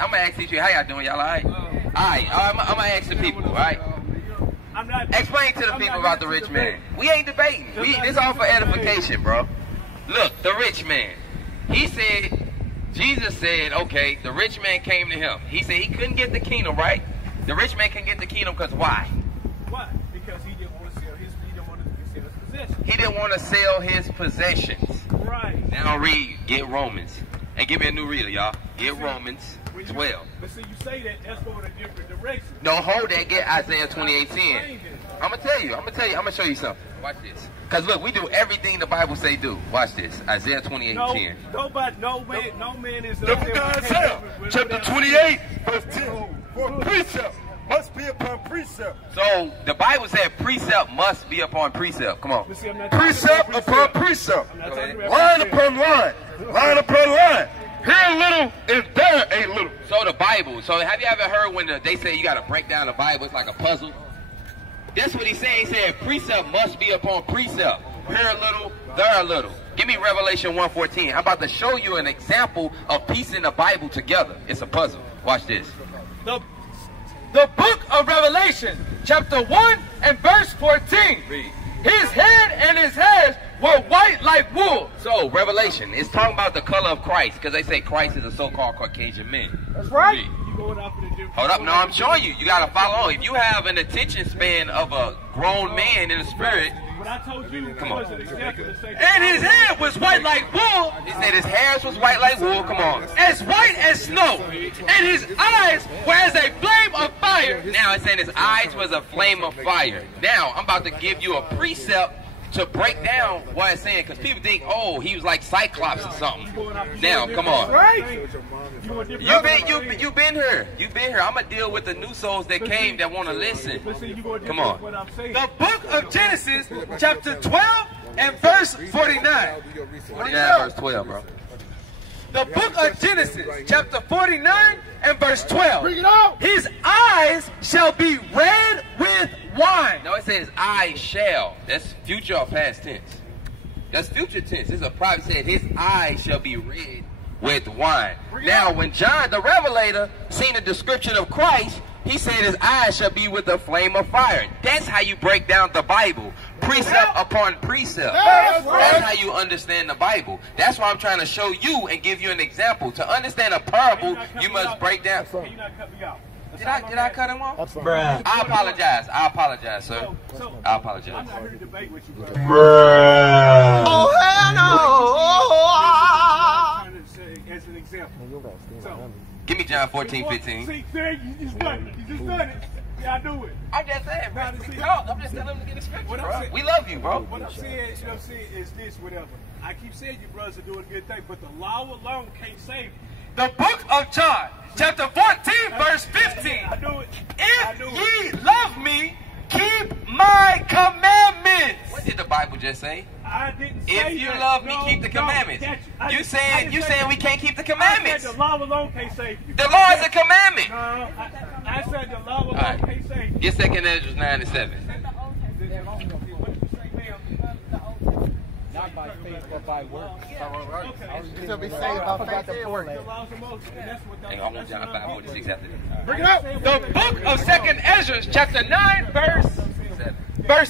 I'm gonna ask these people, how y'all doing? Y'all all right? All right. I'm gonna ask the people, all right? Explain to the people about the rich man. We ain't debating. This all for edification, bro. Look, the rich man. He said, Jesus said, okay, the rich man came to him. He said he couldn't get the kingdom, right? The rich man couldn't get the kingdom because why? Why? Because he didn't want to sell his possessions. He didn't want to sell his possessions. Right. Now read, get Romans. And give me a new reader, y'all. Get Romans 12. But see, you say that, that's going in a different direction. No, hold that. Get Isaiah 28:10. I'm going to tell you. I'm going to show you something. Watch this. Because look, we do everything the Bible say do. Watch this. Isaiah 28:10. No man is... The book of Isaiah, chapter 28, verse 10. For precept must be upon precept. So, the Bible said precept must be upon precept. Come on. Precept upon precept. Line upon line. Line upon line. Here a little and there a little. So the Bible. So have you ever heard when they say you got to break down the Bible? It's like a puzzle. That's what he's saying. He said precept must be upon precept. Here a little, there a little. Give me Revelation 1:14. I'm about to show you an example of piecing the Bible together. It's a puzzle. Watch this. The book of Revelation, chapter 1 and verse 14. Read. His head and his hairs were white like wool. So, Revelation, it's talking about the color of Christ, because they say Christ is a so-called Caucasian man. That's right. Read. Hold up, no, I'm showing you. You got to follow on. If you have an attention span of a grown man in the spirit, What I told you come on. was an example to say... And his hair was white like wool. He said his hairs was white like wool. Come on. As white as snow. And his eyes were as a flame of fire. Now it's saying his eyes was a flame of fire. Now I'm about to give you a precept to break down what it's saying, because people think, oh, he was like Cyclops or something. Now, come on. Right. You've been here. You've been here. I'm gonna deal with the new souls that came that want to listen. Come on. The book of Genesis, chapter 12 and verse 49. 49 verse 12, bro. The book of Genesis, chapter 49 and verse 12. Bring it out. His eyes shall be red with wine. No, it says I shall. That's future or past tense. That's future tense. It's a prophet said his eyes shall be red with wine. Now, when John the Revelator seen a description of Christ, he said his eyes shall be with a flame of fire. That's how you break down the Bible. Precept upon precept. That's how you understand the Bible. That's why I'm trying to show you and give you an example. To understand a parable, you must break down. Did I cut him off? Bruh. I apologize, sir. I apologize. I'm not here to debate with you. Bruh. Oh, hell no. As an example. So, Give me John 14:15. see, there, you just done it. You just done it. Yeah, I do it. I'm just saying, bro. I'm just telling them to get the scripture, What I'm bro. saying- We love you, bro. What I'm saying, you know what I'm saying, is this, whatever. I keep saying you brothers are doing a good thing, but the law alone can't save you. The book of John, chapter 14, verse 15. I do it. If ye love me, keep my commandments. What did the Bible just say? I didn't say If you that. love me, No, keep the no, commandments. I You didn't saying say we that. can't keep the I commandments? said the law alone can't save you. The law is a commandment. No, I said the law alone right. can't save you. Get 2 Ezra 9 and 7. Not by faith, but by works. Okay. To be saved by faith and works. The laws of Moses, and that's what Hang on, I'm on John 5:46 after this. Bring it up. The book of 2 Ezra, chapter 9, verse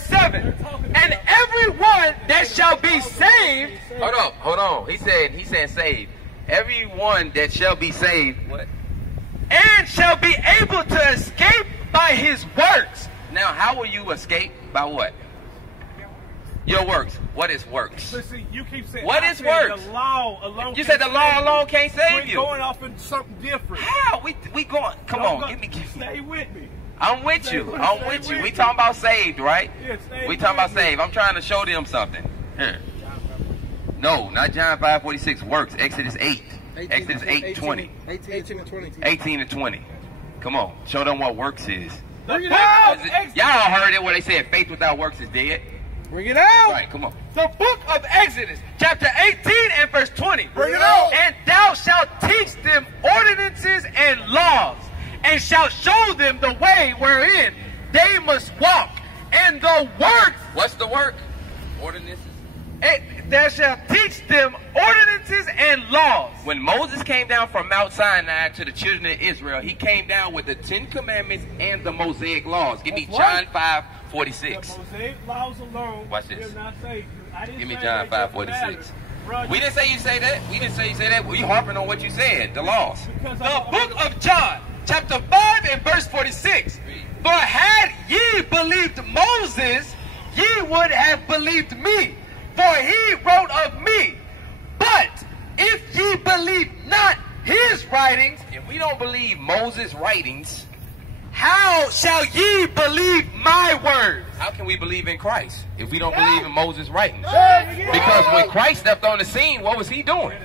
7. And everyone that shall be saved. Hold on. He said saved. Everyone that shall be saved. What? And shall be able to escape by his works. Now, how will you escape? By what? Your works. What is works? But see, you keep saying, What I is said works? The law alone. You said the law alone can't save We're you. going off into something different. How? We going? Come on, give me. Stay with me. I'm with you. I'm with you. We talking about saved, right? Yeah, stay We talking about with me. saved. I'm trying to show them something. Here. No, not John 5:46. Works. Exodus 8. Exodus 8:20. 18 and 20. 18 and 20. Come on. Show them what works is. Bring it out. Y'all heard it where they said faith without works is dead. Bring it out. Right, come on. The book of Exodus, chapter 18 and verse 20. Bring it out. And thou shalt teach them ordinances and laws, and shalt show them the way wherein they must walk. And the work. What's the work? Ordinances. thou shalt teach them ordinances and laws. When Moses came down from Mount Sinai to the children of Israel, he came down with the 10 commandments and the Mosaic laws. Give me John 5:46. The Mosaic laws alone. Watch this. Will not save you. I didn't Give me say John they just 5:46. matter. Bro, We didn't say you say that. We didn't say you say that. We harping on what you said, the laws. The book of John, chapter 5 and verse 46. For had ye believed Moses, ye would have believed me, for he wrote of me. But if ye believe not his writings, If we don't believe Moses' writings, how shall ye believe my words? how can we believe in Christ if we don't believe in Moses' writings? Because when Christ stepped on the scene, what was he doing?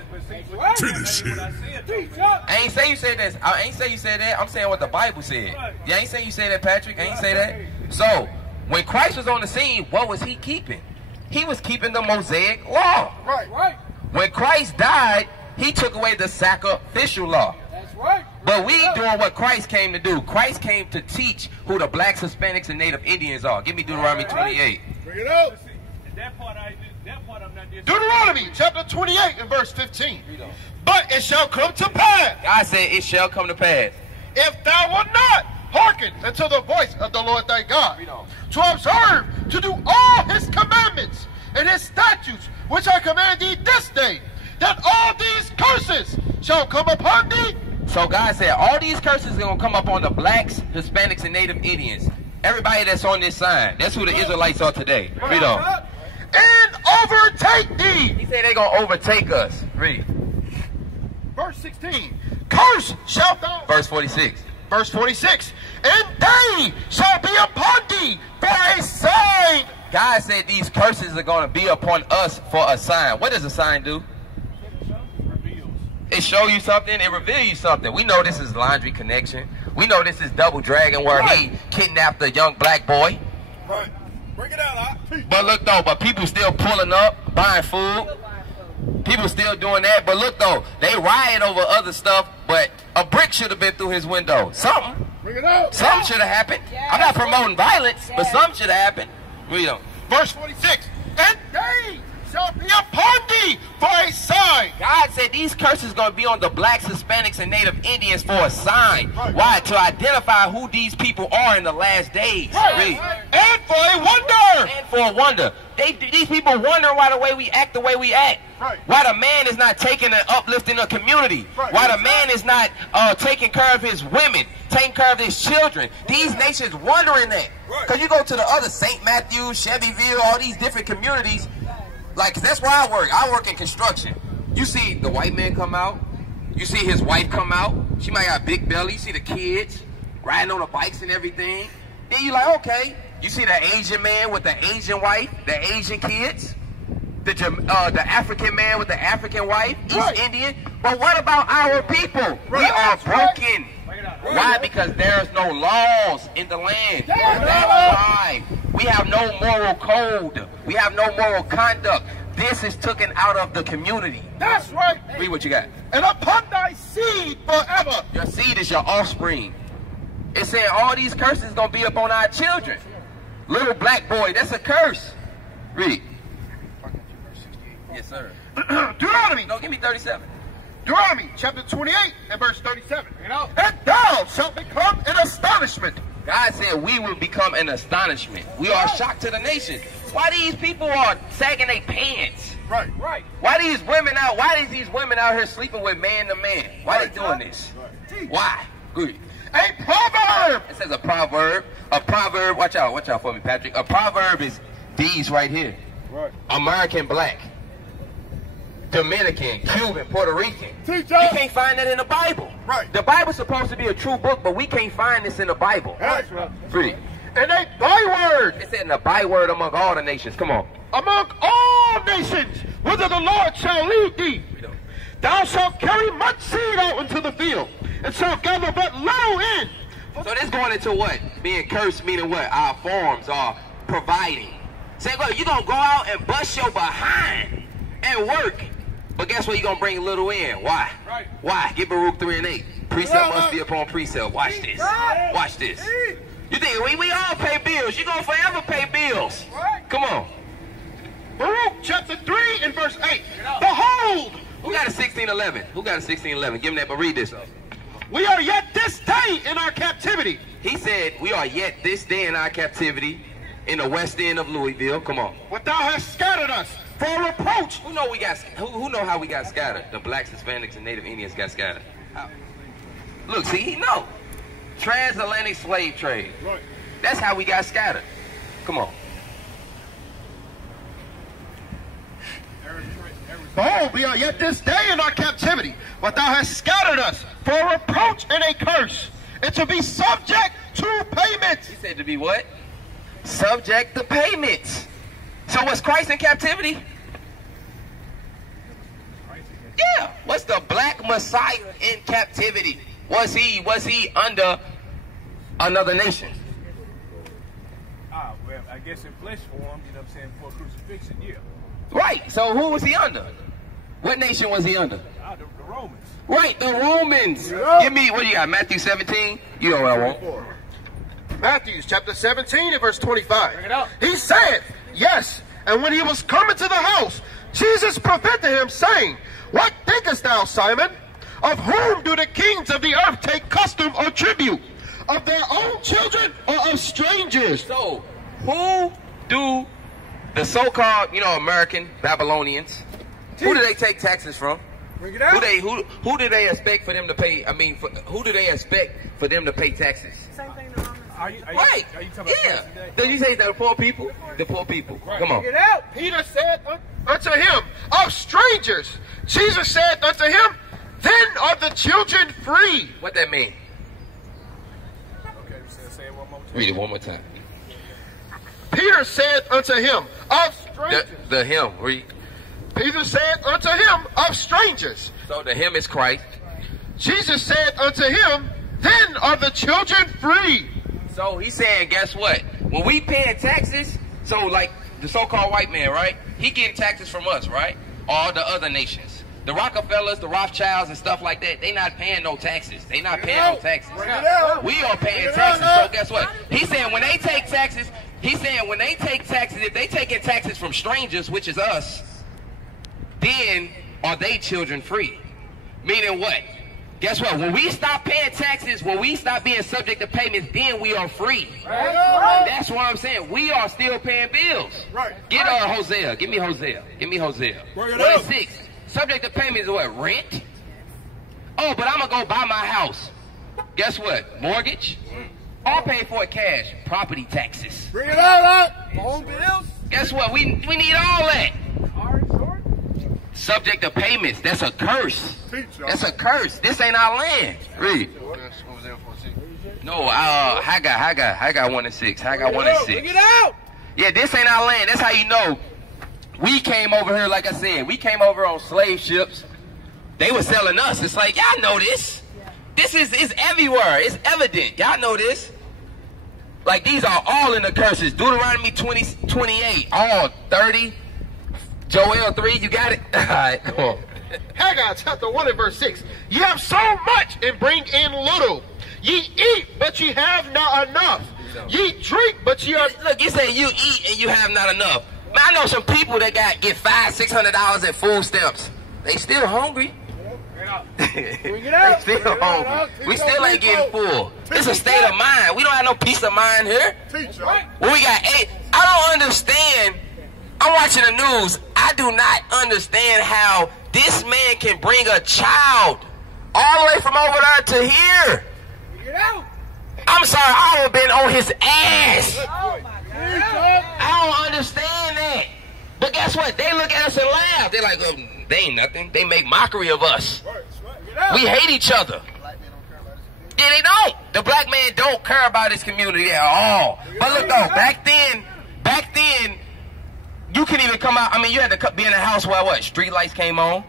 Finish it. I ain't say you said that. I ain't say you said that. I'm saying what the Bible said. Yeah, I ain't say you said that, Patrick. I ain't say that. So, when Christ was on the scene, what was he keeping? He was keeping the Mosaic law. Right. When Christ died, he took away the sacrificial law. That's right. But we doing what Christ came to do. Christ came to teach who the blacks, Hispanics, and Native Indians are. Give me Deuteronomy 28. Bring it out. That part I'm not disagreeing. Deuteronomy chapter 28 and verse 15. But it shall come to pass, God said, it shall come to pass. if thou wilt not hearken unto the voice of the Lord thy God, to observe, to do all his commandments and his statutes, which I command thee this day, that all these curses shall come upon thee. So God said, all these curses are going to come up on the blacks, Hispanics, and Native Indians. Everybody that's on this sign. That's who the Israelites are today. Read on. And overtake thee. He said they're going to overtake us. Read. Verse 16. Curse shalt thou. Verse 46. Verse 46. And they shall be upon thee for a sign. God said these curses are going to be upon us for a sign. What does a sign do? It show you something. It reveal you something. We know this is Laundry Connection. We know this is Double Dragon where he kidnapped a young black boy. Right. Bring it out, But look though, but people still pulling up, buying food. People still doing that. But look though, they riot over other stuff, but a brick should have been through his window. Something. Bring it out. Something should have happened. I'm not promoting violence, but something should have happened. Read on. Verse 46. And they shall be upon thee for a sign. God said these curses going to be on the blacks, Hispanics, and Native Indians for a sign. Why? To identify who these people are in the last days. Read. And for a wonder. And for a wonder. These people wondering why the way we act the way we act. Why the man is not taking and uplifting a community. Why the man is not taking care of his women, taking care of his children. These nations wondering that. Because you go to the other St. Matthew, Chevyville, all these different communities. Like, that's where I work. I work in construction. You see the white man come out. You see his wife come out. She might have a big belly. You see the kids riding on the bikes and everything. Then you like, okay. You see the Asian man with the Asian wife, the Asian kids. The African man with the African wife, East Indian. But what about our people? We are broken. Why? Because there's no laws in the land. That's why. We have no moral code. We have no moral conduct. This is taken out of the community. That's right. Read what you got. And upon thy seed forever. Your seed is your offspring. It said all these curses going to be upon our children. Little black boy, that's a curse. Read. Yes, sir. Deuteronomy. No, give me 37. Deuteronomy chapter 28 and verse 37. And thou shalt become an astonishment. God said we will become an astonishment. We are shocked to the nation. Why these people are sagging their pants? Right. Why these women out? Why is these women out here sleeping with man to man? Why they doing this? Why? Good. A proverb. It says a proverb. A proverb. Watch out for me, Patrick. A proverb is these right here. Right. American black, Dominican, Cuban, Puerto Rican. You can't find that in the Bible. Right. The Bible's supposed to be a true book, but we can't find this in the Bible. That's right. Free. And a byword. It said in the byword among all the nations. Come on. Among all nations, whither the Lord shall lead thee. Thou shalt carry much seed out into the field, and shalt gather but little in. So this going into what? Being cursed, meaning what? Our forms are providing. Say, look, you're going to go out and bust your behind and work. But guess what? You're going to bring a little in. Why? Right. Why? Get Baruch 3 and 8. Precept must be upon precept. Watch this. Watch this. You think we all pay bills. You're going to forever pay bills. Come on. Baruch chapter 3 16:11. Who got a 16:11? Give him that, but read this up. We are yet this day in our captivity. He said, we are yet this day in our captivity in the west end of Louisville. Come on. But thou hast scattered us for reproach. Who know we got? Who know how we got scattered? The blacks, Hispanics, and Native Indians got scattered. How? Look, see, he know. Transatlantic slave trade. Right. That's how we got scattered. Come on. Behold, we are yet this day in our captivity, but thou hast scattered us for a reproach and a curse, and to be subject to payments. He said to be what? Subject to payments. So was Christ in captivity? Yeah. Was the black Messiah in captivity? Was he under another nation? Well, I guess in flesh form, you know what I'm saying, before crucifixion, yeah. Right. So who was he under? What nation was he under? The Romans. Right, the Romans. Yeah. Give me, what do you got, Matthew 17? You know what I want. Matthew chapter 17 and verse 25. Bring it up. He said, yes, and when he was coming to the house, Jesus prevented him, saying, what thinkest thou, Simon? Of whom do the kings of the earth take custom or tribute? Of their own children or of strangers? So, who do the so-called, American Babylonians, who do they take taxes from? Bring it out. Who do they expect for them to pay? Who do they expect for them to pay taxes? Same thing the Romans. Are you Right. talking about Yeah. Did you say the poor people? The poor people. Right. Come on. Bring it out. Peter said unto him, of strangers. Jesus said unto him, then are the children free. What that mean? Okay, say it one more time. Read it one more time. Peter said unto him, of strangers. The him. Read. Peter said unto him, of strangers. So the him is Christ. Jesus said unto him, then are the children free. So he's saying, guess what? When we paying taxes, so like the so-called white man, right? He getting taxes from us, right? All the other nations. The Rockefellers, the Rothschilds and stuff like that, they not paying no taxes. They not paying no taxes. We are paying taxes, so guess what? He's saying when they take taxes, if they taking taxes from strangers, which is us, then are they children free? Meaning what? Guess what? When we stop paying taxes, when we stop being subject to payments, then we are free. That's what I'm saying. We are still paying bills. Get Hosea. Give me Hosea. Give me Hosea. 1:6. Subject to payments is what? Rent? Oh, but I'm going to go buy my house. Guess what? Mortgage? All paid for it cash. Property taxes. Bring it out. Phone bills. Guess what? We need all that. Subject to payments. That's a curse. That's a curse. This ain't our land. Read. No, Haggai 1:6. Haggai 1:6. Bring it out. Yeah, this ain't our land. That's how you know. We came over here, like I said, we came over on slave ships. They were selling us. It's like, y'all know this. This is everywhere. It's evident. Y'all know this. Like, these are all in the curses. Deuteronomy 20:28, all 30. Joel 3, you got it? All right, come on. Haggai chapter 1 and verse 6. Ye have so much and bring in little. Ye eat, but ye have not enough. Ye drink, but ye are... Look, you say you eat and you have not enough. Man, I know some people that get $500-600 in food stamps. They still hungry. They still hungry. We still ain't getting full. It's a state of mind. We don't have no peace of mind here. When we got 8, I don't understand. I'm watching the news. I do not understand how this man can bring a child all the way from over there to here. I'm sorry, I would have been on his ass. I don't understand that. But guess what? They look at us and laugh. They're like, they ain't nothing. They make mockery of us. We hate each other. Yeah, they don't. The black man don't care about his community at all. But look though, back then, you couldn't even come out. I mean, you had to be in a house where what? Street lights came on.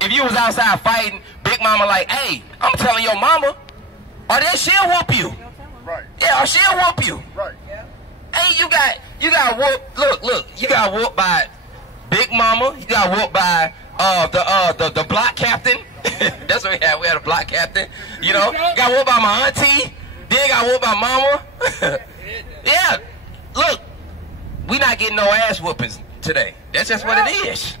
If you was outside fighting, Big Mama like, hey, I'm telling your mama, or then she'll whoop you. Right. Yeah, or she'll whoop you. Right. Hey, you got whooped. Look, you got whooped by Big Mama. You got whooped by the block captain. That's what we had. We had a block captain. You know, got whooped by my auntie. Then got whooped by mama. Yeah. Look, we not getting no ass whoopings today. That's just what it is.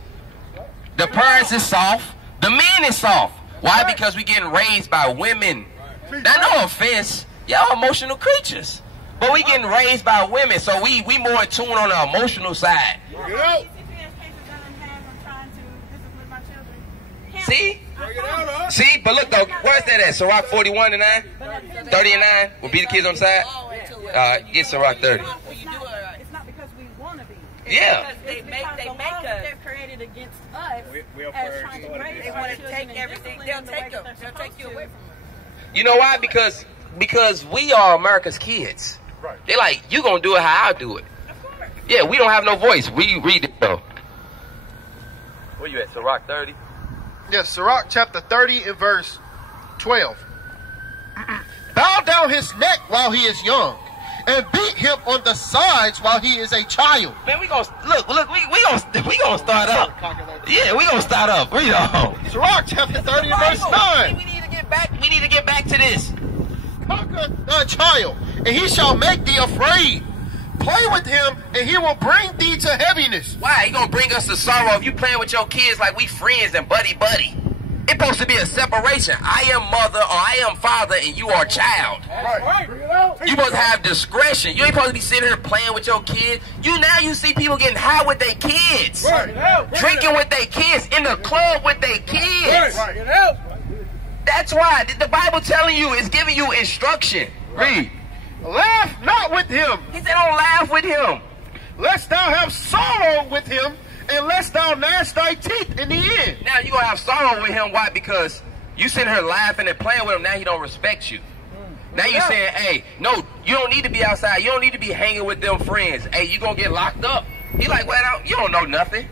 The parents is soft. The men is soft. Why? Because we getting raised by women. Now, no offense, y'all emotional creatures, but we getting raised by women, so we more in tune on the emotional side. See? See? But look though, where's that at? Sirach 41 and 9? 30 and 9? Will be the kids on the side? Get Sirach 30. It's not because we want to be. Yeah. They make us. They're created against us as trying to raise. They want to take everything. They'll take you away from us. You know why? Because we are America's kids. Right. They're like, you gonna do it how I do it. Of course. Yeah, we don't have no voice. We read it though. Where you at? Sirach 30? Yes, Sirach chapter 30 and verse 12. Bow down his neck while he is young, and beat him on the sides while he is a child. Man, we gonna look. We gonna start up. Yeah, we gonna start up. Read on. Sirach chapter 30 and verse 9. We need to get back. We need to get back to this. Conquer thy child, and he shall make thee afraid. Play with him, and he will bring thee to heaviness. Why? He gonna bring us to sorrow if you playing with your kids like we friends and buddy. It's supposed to be a separation. I am mother or I am father and you are child. Right. You supposed to have discretion. You ain't supposed to be sitting here playing with your kid. You see people getting high with their kids. Right. Drinking with their kids. In the club with their kids. Right. That's why the Bible telling you is giving you instruction. Read. Laugh not with him. He said don't laugh with him. Lest thou have sorrow with him, and lest thou gnash thy teeth in the end. Now you're going to have sorrow with him. Why? Because you sitting here laughing and playing with him. Now he don't respect you. Now you're saying, hey, no, you don't need to be outside. You don't need to be hanging with them friends. Hey, you going to get locked up. He like, well, you don't know nothing.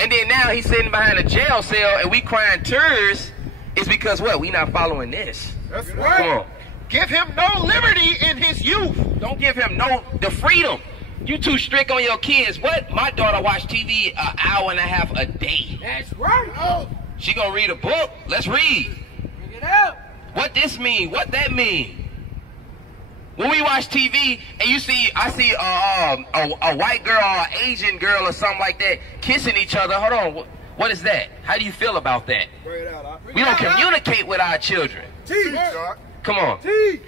And then now he's sitting behind a jail cell and we crying tears. It's because what? We not following this. That's right. Come on. Give him no liberty in his youth. Don't give him the freedom. You too strict on your kids. What? My daughter watch TV an hour and a half a day. That's right. Oh. She gonna read a book. Let's read. Bring it out. What this mean? What that mean? When we watch TV and I see a white girl or an Asian girl or something like that kissing each other. Hold on. What is that? How do you feel about that? Bring it out. We don't communicate with our children. Teach. Come on. Teach.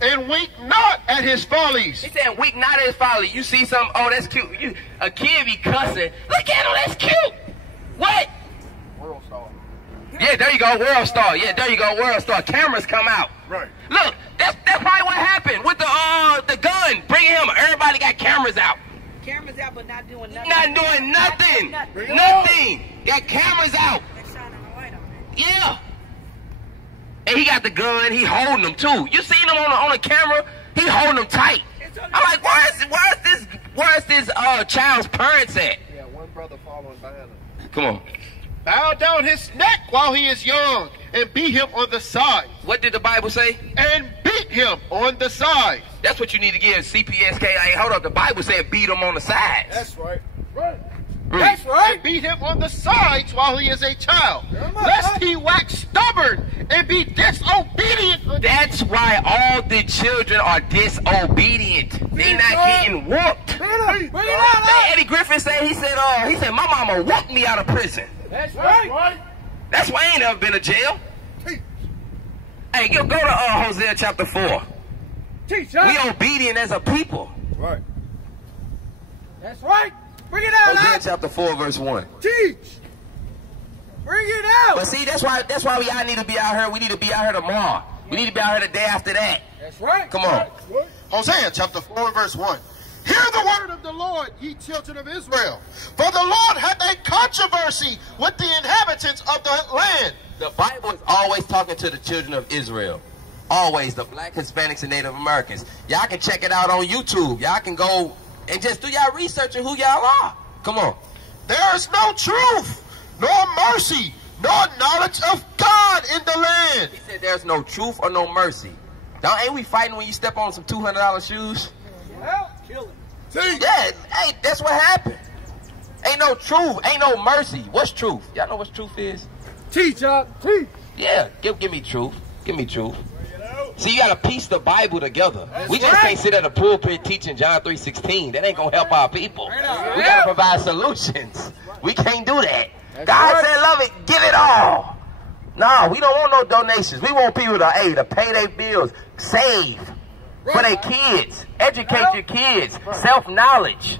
And wink not at his follies. He said, wink not at his folly. You see something, oh, that's cute. A kid be cussing. Look at him, that's cute. What? World star. Yeah, there you go, World Star. Yeah, there you go, World Star. Cameras come out. Right. Look, that's probably what happened with the gun. Bring him. Everybody got cameras out. Cameras out, but not doing nothing. Not doing nothing. Nothing. Got cameras out. They're shining a light on it. Yeah. And he got the gun. He holding them too. You seen him on the camera? He holding them tight. I'm like, where's this child's parents at? Yeah, one brother following behind him. Come on. Bow down his neck while he is young, and beat him on the sides. What did the Bible say? And beat him on the sides. That's what you need to give CPSK. Hey, hold up. The Bible said beat him on the sides. That's right. Right. That's right. Beat him on the sides while he is a child, lest he wax stubborn and be disobedient. That's why all the children are disobedient. They not getting whooped. Bring it out. Eddie Griffin said, he said, my mama whooped me out of prison. That's right. That's why I ain't never been to jail. Hey, go to Hosea chapter 4. Teach. We obedient as a people. Right. That's right. Bring it out. Hosea chapter 4 verse 1. Teach. Bring it out. But see, that's why I need to be out here. We need to be out here tomorrow. We need to be out here the day after that. That's right. Come on. Hosea chapter 4 verse 1. Hear the word of the Lord, ye children of Israel. For the Lord hath a controversy with the inhabitants of the land. The Bible is always talking to the children of Israel. Always. The black, Hispanics, and Native Americans. Y'all can check it out on YouTube. Y'all can go and just do y'all research on who y'all are. Come on. There is no truth, nor mercy, nor knowledge of God in the land. He said there's no truth or no mercy. Now, ain't we fighting when you step on some $200 shoes? Kill him. Yeah, hey, that's what happened. Ain't no truth, ain't no mercy. What's truth? Y'all know what truth is? Teach up. Teach. Yeah, give me truth. Give me truth. See, you got to piece the Bible together. We just right. can't sit at a pulpit teaching John 3:16. That ain't going to help our people. We got to provide solutions. We can't do that. God said, love it, give it all. No, we don't want no donations. We want people to pay their bills, save for their kids, educate your kids, self-knowledge.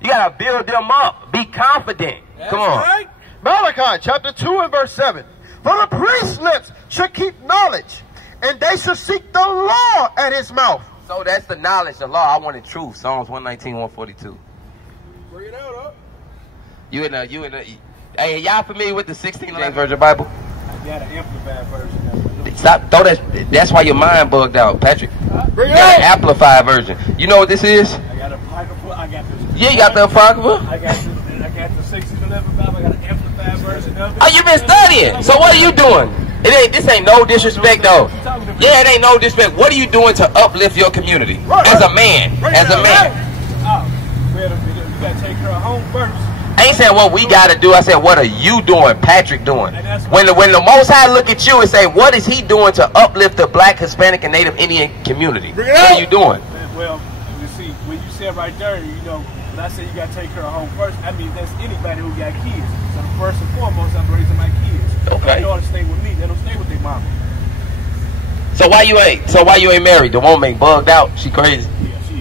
You got to build them up. Be confident. Come on. Malachi chapter 2 and verse 7. For the priest's lips should keep knowledge, and they should seek the law at his mouth. So that's the knowledge, the law. I wanted truth. Psalms 119, 142. Bring it out, huh? Hey, y'all familiar with the 1611 version Bible? I got an amplified version. Stop, throw that. That's why your mind bugged out, Patrick. Bring You it got out. an amplified version. You know what this is? I got a apocryphal. I got this. Yeah, you got the apocrypha. I got the 1611 Bible. I got an amplified version of it. Oh, you been studying. So what are you doing? This ain't no disrespect though. Yeah, it ain't no disrespect. What are you doing to uplift your community as a man? As a man. Oh, well, you gotta take her home first. I ain't saying what we gotta do. I said, what are you doing, Patrick doing? When the Most High look at you and say, what is he doing to uplift the Black, Hispanic, and Native Indian community? What are you doing? Well, you see, when you said right there, you know, when I say you gotta take her home first, I mean that's anybody who got kids. So first and foremost, I'm raising my kids. Okay. My daughter stay with me. They don't stay with their mama. So why you ain't married? The woman ain't bugged out. She crazy. Yeah, she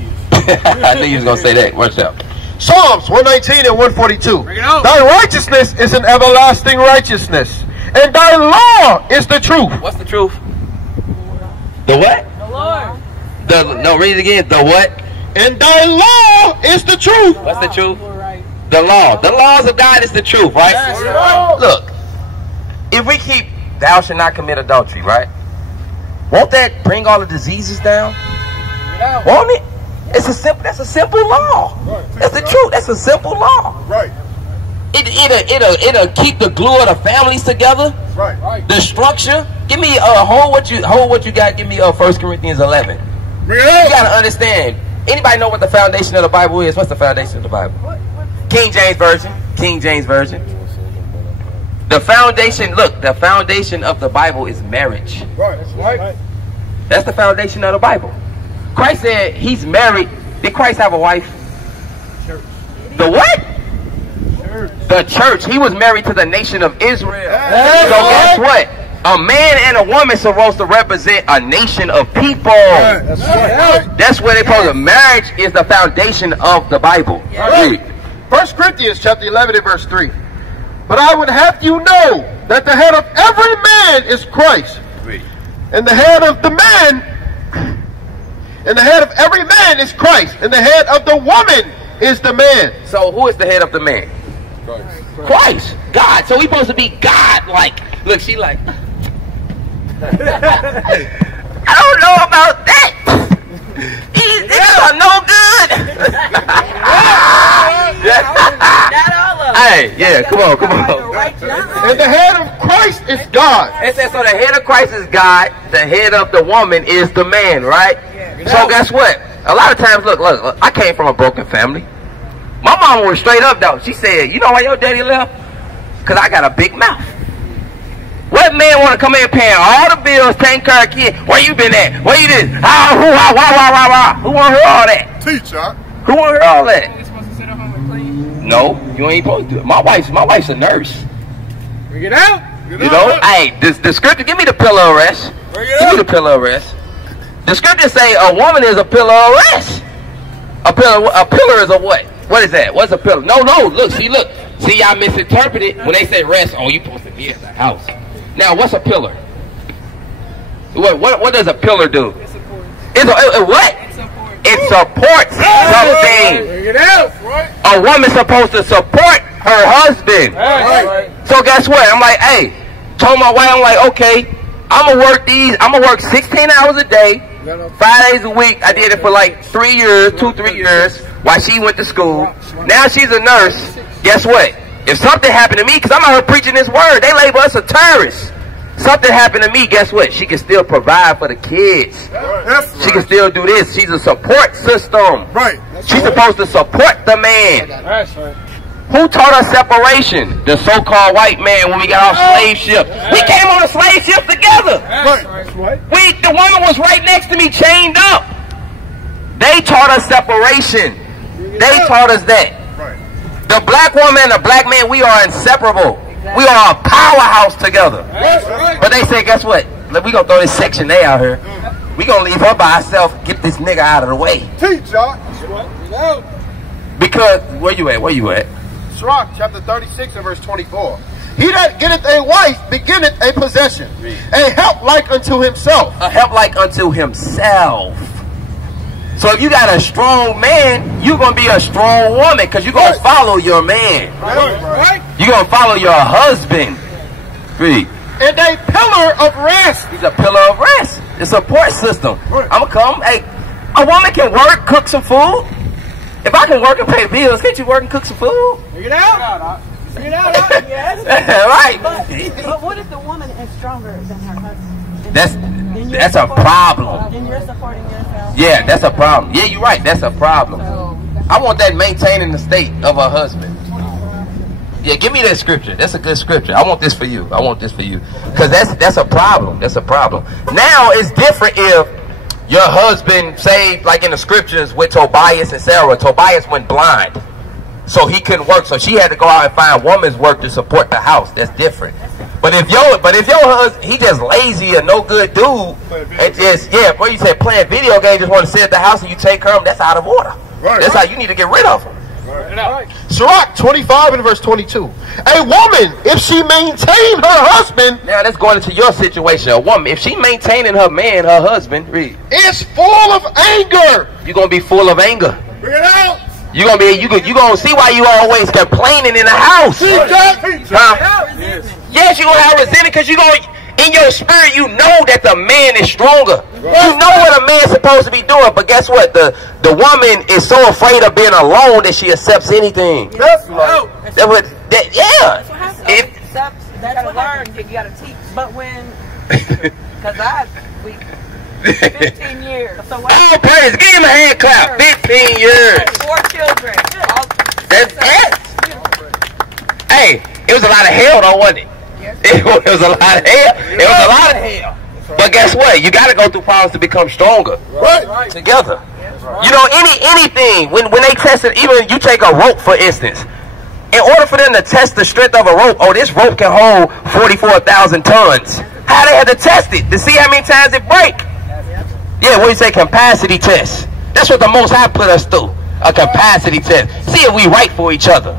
is. I knew you was gonna say that. Watch out. Psalms 119 and 142. Bring it out. Thy righteousness is an everlasting righteousness, and thy law is the truth. What's the truth? The what? The Lord. No, read it again. The what? And thy law is the truth. What's the truth? The law. The laws of God is the truth, right? That's right. Look, if we keep thou shalt not commit adultery, right? Won't that bring all the diseases down? Won't it? That's a simple law. That's the truth. That's a simple law. Right. It'll keep the glue of the families together. Right. The structure. Give me hold what you got. Give me 1 Corinthians 11. You gotta understand. Anybody know what the foundation of the Bible is? What's the foundation of the Bible? King James Version. King James Version. The foundation. Look, the foundation of the Bible is marriage. Right. That's right. That's the foundation of the Bible. Christ said he's married. Did Christ have a wife? Church. The what? Church. The church. He was married to the nation of Israel. That's So right. guess what? A man and a woman supposed to represent a nation of people. That's right. That's where they supposed to. Marriage is the foundation of the Bible. Read. 1 Corinthians chapter 11 and verse 3. But I would have you know that the head of every man is Christ, Read. and the head of the man, and the head of every man is Christ, and the head of the woman is the man. So who is the head of the man? Christ. God. So we supposed to be God-like. Look, she like. I don't know about that. These niggas are no good. Not all of them. Hey, yeah, come on. And the head of Christ is God. It says so the head of Christ is God, the head of the woman is the man, right? So guess what? A lot of times, look, I came from a broken family. My mama was straight up though. She said, you know why your daddy left? Because I got a big mouth. What man want to come in paying all the bills, taking care of kids? Where you been at? Where you been? Who want to hear all that? Teacher. Who want to hear all that? Are we supposed to sit at home and clean? No, you ain't supposed to do it. My wife's a nurse. Bring it out. You know, hey, the scripture, give me the pillar of rest. Give me the pillar of rest. The scripture say a woman is a pillar of rest. A pillar is a what? What is that? What's a pillar? No, look. See, y'all misinterpreted when they say rest. Oh, you supposed to be at the house. Now, what's a pillar? What does a pillar do? It supports. What? It supports something. Bring it out. A woman's supposed to support her husband. So guess what? I'm like, hey, told my wife, I'm like, okay, I'm gonna work 16 hours a day, 5 days a week. I did it for like 3 years, 2-3 years, while she went to school. Now she's a nurse. Guess what? If something happened to me, because I'm out here preaching this word, they label us a terrorist. Something happened to me, guess what? She can still provide for the kids. She can still do this. She's a support system. Right. She's supposed to support the man. That's right. Who taught us separation? The so-called white man when we got off slave ship. We came on a slave ship together. That's right. The woman was right next to me, chained up. They taught us separation. They taught us that. Right. The black woman and the black man, we are inseparable. We are a powerhouse together. But they say, guess what? We gonna throw this section A out here. We gonna leave her by herself. Get this nigga out of the way. Teach, y'all. Because where you at? Where you at? Sirach chapter 36 and verse 24. He that getteth a wife beginneth a possession, a help like unto himself. A help like unto himself. So if you got a strong man, you're going to be a strong woman because you're going to follow your man. You're going to follow your husband. Read. And a pillar of rest. He's a pillar of rest. The support system. I'm going to come. Hey, a woman can work, cook some food. If I can work and pay bills, can't you work and cook some food? Figure it out. Figure it out. Yes. Right. But what if the woman is stronger than her husband? That's a problem. Then you're supporting yourself. Yeah, that's a problem. Yeah, you're right. That's a problem. I want that maintaining the state of her husband. Yeah, give me that scripture. That's a good scripture. I want this for you. I want this for you. Because that's a problem. That's a problem. Now it's different if your husband, say, like in the scriptures with Tobias and Sarah, Tobias went blind. So he couldn't work. So she had to go out and find woman's work to support the house. That's different. But if your husband, he just lazy or no good dude, and just, what you say, playing video games, just want to sit at the house and you take care of him, that's out of order. That's how you need to get rid of him. Sirach 25 and verse 22. A woman, if she maintain her husband. Now let's go into your situation. A woman, if she maintaining her man, her husband, read. Is full of anger. You're going to be full of anger. Bring it out. You gonna see why you always complaining in the house. Yes, you gonna have resentment because you gonna, in your spirit, you know that the man is stronger. You know what a man's supposed to be doing, but guess what? The woman is so afraid of being alone that she accepts anything. That's what If that's what learn. You gotta teach. But when, because 15 years. So what? all parents, give him a hand clap. 15 years. 4 children. That's it. Hey, it was a lot of hell though, wasn't it? It was a lot of hell. It was a lot of hell. But guess what? You got to go through problems to become stronger. Right. Together. You know, anything, when they test it, even you take a rope, for instance. In order for them to test the strength of a rope, this rope can hold 44,000 tons. How they had to test it? To see how many times it break. Yeah, what do you say? Capacity test. That's what the Most High put us through. A capacity test. See if we right for each other.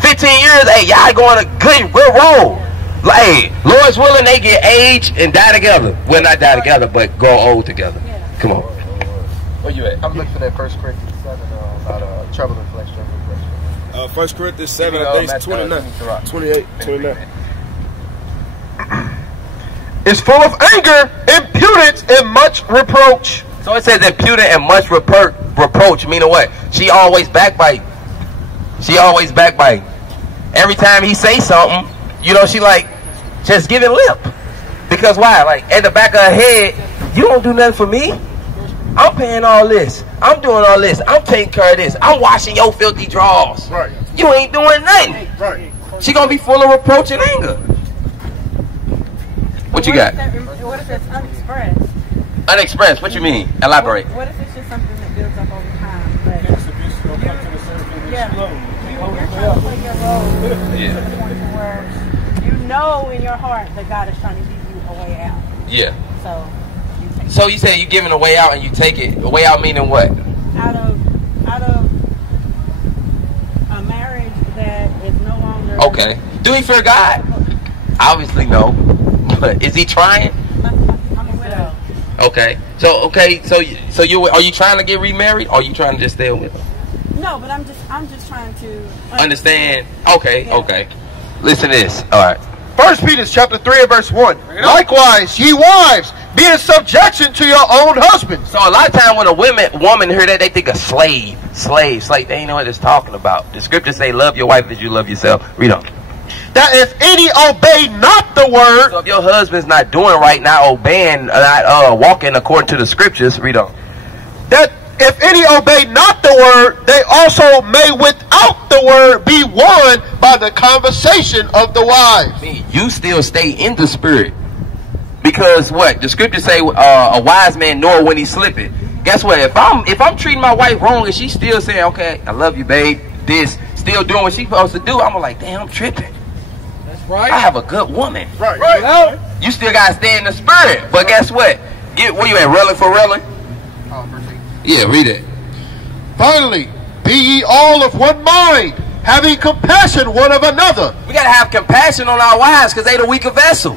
15 years, hey, y'all going a good roll. Like, hey, Lord's willing, they get age and die together. Well, not die together, but grow old together. Come on. Where you at? I'm looking for that 1 Corinthians 7 about trouble and flesh. 1 Corinthians 7, I think it's 29. 28, 29. Is full of anger, impudence, and much reproach. So it says impudent and much reproach, meaning what? She always backbite. She always backbite. Every time he say something, you know, she like, just giving lip. Because why? Like, at the back of her head, you don't do nothing for me. I'm paying all this. I'm doing all this. I'm taking care of this. I'm washing your filthy drawers. Right. You ain't doing nothing. Right. She gonna be full of reproach and anger. What you got? What if it's unexpressed? Unexpressed, what you mean? Elaborate. What if it's just something that builds up over time? But you're trying to play your role to the point where you know in your heart that God is trying to give you a way out. Yeah. So you take So you say you're giving a way out and you take it. A way out meaning what? out of a marriage that is no longer. Okay. Do he fear God? Obviously no. But is he trying? I'm a widow. Okay. So you are you trying to get remarried or are you trying to just stay with him? No, but I'm just trying to Understand. Okay, yeah. Okay. Listen to this. All right. 1 Peter chapter 3 and verse 1. Likewise, ye wives, be in subjection to your own husbands. So a lot of time when a woman hear that, they think of slave. They ain't know what it's talking about. The scriptures say, love your wife as you love yourself. Read on. That if any obey not the word. So if your husband's not doing right, not obeying, not walking according to the scriptures, read on. That if any obey not the word, they also may without the word be won by the conversation of the wives. You still stay in the spirit. Because what? The scriptures say a wise man knoweth when he's slipping. Guess what? If I'm treating my wife wrong and she's still saying, okay, I love you, babe, this, still doing what she's supposed to do, I'm like, damn, I'm tripping. That's right. I have a good woman. Right. You still got to stay in the spirit. But guess what? Where you at, railing for railing? Yeah, read it. Finally, be ye all of one mind, having compassion one of another. We got to have compassion on our wives because they the weaker vessel.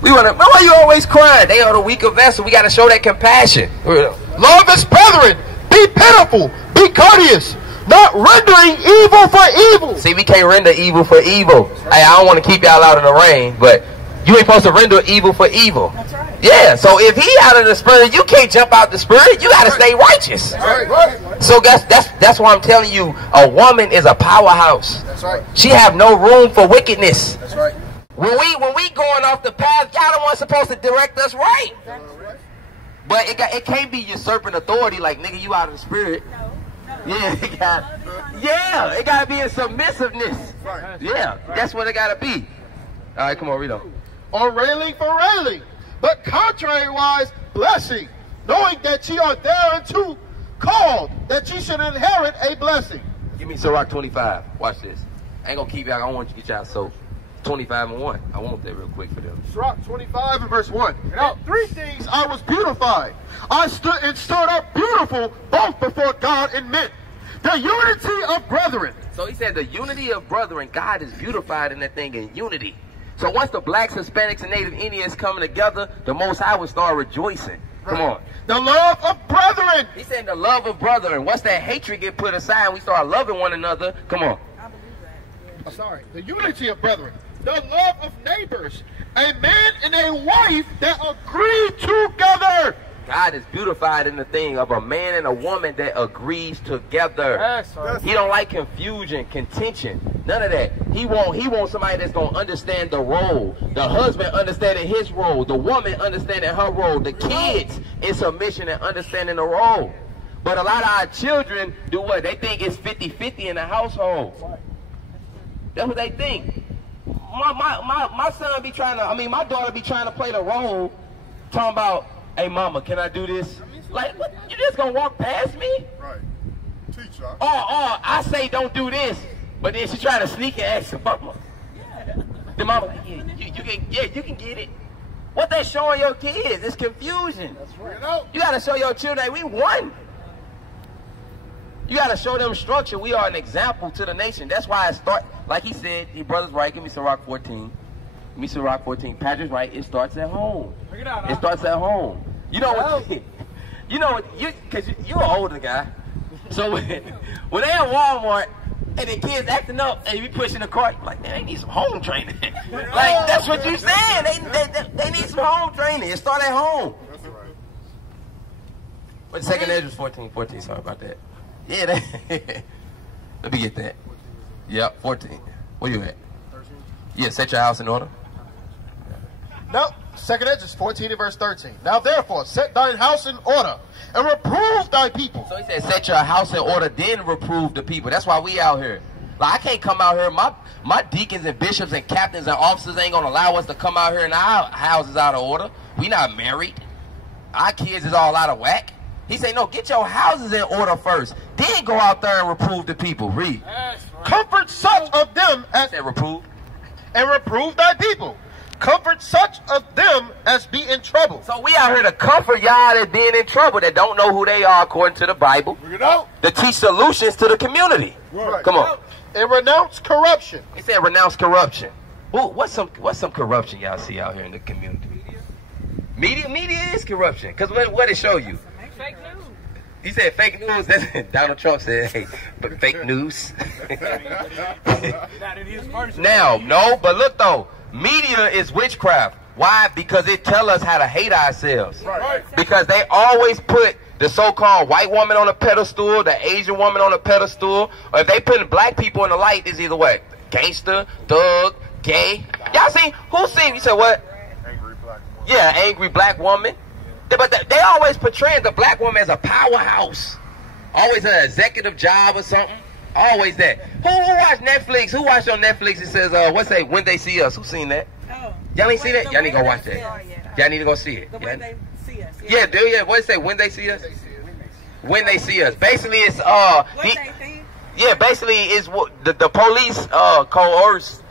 Why you always crying? They are the weaker vessel. We got to show that compassion. Love as brethren. Be pitiful. Be courteous. Not rendering evil for evil. See, we can't render evil for evil. Hey, I don't want to keep y'all out in the rain, but you ain't supposed to render evil for evil. That's right. Yeah, so if he out of the spirit, you can't jump out the spirit. You got to stay righteous. Right. So that's why I'm telling you, a woman is a powerhouse. That's right. She have no room for wickedness. That's right. When we going off the path, y'all the one supposed to direct us right. But it can't be usurping authority like, nigga, you out of the spirit. No. Yeah, it got to be a submissiveness. Right. Yeah, that's what it got to be. All right, come on, read on. Or railing for railing, but contrariwise blessing, knowing that ye are thereunto called, that ye should inherit a blessing. Give me Sirach 25. Watch this. I ain't going to keep y'all. I don't want you to get y'all so 25 and 1. I want that real quick for them. Sirach 25 and verse 1. Now, 3 things I was beautified. I stood up beautiful both before God and men. The unity of brethren. So he said the unity of brethren, God is beautified in that thing in unity. So once the blacks, Hispanics, and Native Indians coming together, the Most High will start rejoicing. Come on. The love of brethren. He said the love of brethren. Once that hatred get put aside, we start loving one another. Come on. I believe that. Yeah. The unity of brethren. The love of neighbors. A man and a wife that agree together. God is beautified in the thing of a man and a woman that agrees together. Yes, He don't like confusion, contention, none of that. He want somebody that's gonna understand the role. The husband understanding his role, the woman understanding her role, the kids in submission and understanding the role. But a lot of our children do what? They think it's 50-50 in the household. That's what they think. My son be trying to, my daughter be trying to play the role, talking about, hey, mama, can I do this? Like, what? You just gonna walk past me? Right. Teach her. Or I say don't do this, but then she trying to sneak and ask the mama. The mama, you can get it. What they showing your kids is confusion. That's right. You gotta show your children we won. You gotta show them structure. We are an example to the nation. That's why I start, like he said, your brother's right. Give me Sirach 14. Give me Sirach 14. Patrick's right. It starts at home. It starts at home. You know what? Because you're an older guy. So when they at Walmart and the kids acting up and you pushing the cart, like, man, they need some home training. Like, that's what you saying. They need some home training. It start at home. That's right. But the second edge was 14. Sorry about that. Yeah, let me get that. Yep, 14. Where you at? 13. Yeah, set your house in order. No, second edge is 14 and verse 13. Now therefore, set thine house in order, and reprove thy people. So he said, set your house in order, then reprove the people. That's why we out here. Like, I can't come out here. My deacons and bishops and captains and officers ain't going to allow us to come out here and our house is out of order. We not married. Our kids is all out of whack. He said, no, get your houses in order first. Then go out there and reprove the people. Read. Right. Comfort such of them as... He said, reprove. And reprove thy people. Comfort such of them as be in trouble. So we out here to comfort y'all that being in trouble, that don't know who they are according to the Bible. Bring it out. To teach solutions to the community. Right. Come on. And renounce corruption. He said renounce corruption. Well, what's some corruption y'all see out here in the community? Media is corruption. Because what it show you? Fake news. He said fake news. That's Donald Trump said, hey, but fake news. Now, no, but look though, media is witchcraft. Why? Because it tell us how to hate ourselves. Right. Because they always put the so-called white woman on a pedestal, the Asian woman on a pedestal, or if they put black people in the light, it's either what? Gangster, thug, gay. Y'all seen? Who seen? You said what? Angry black woman. Yeah, angry black woman. But they always portray the black woman as a powerhouse. Always an executive job or something. Always that. Who watch Netflix? Who watched on Netflix? It says, what's that? When They See Us. Who seen that? Oh. Y'all ain't see that? Y'all need to go watch that. Y'all need to go see it. The When They See Us. Yeah, do you? What it say? When They See Us? When They See Us. Basically, it's What they think? Yeah, basically, is what the police coerce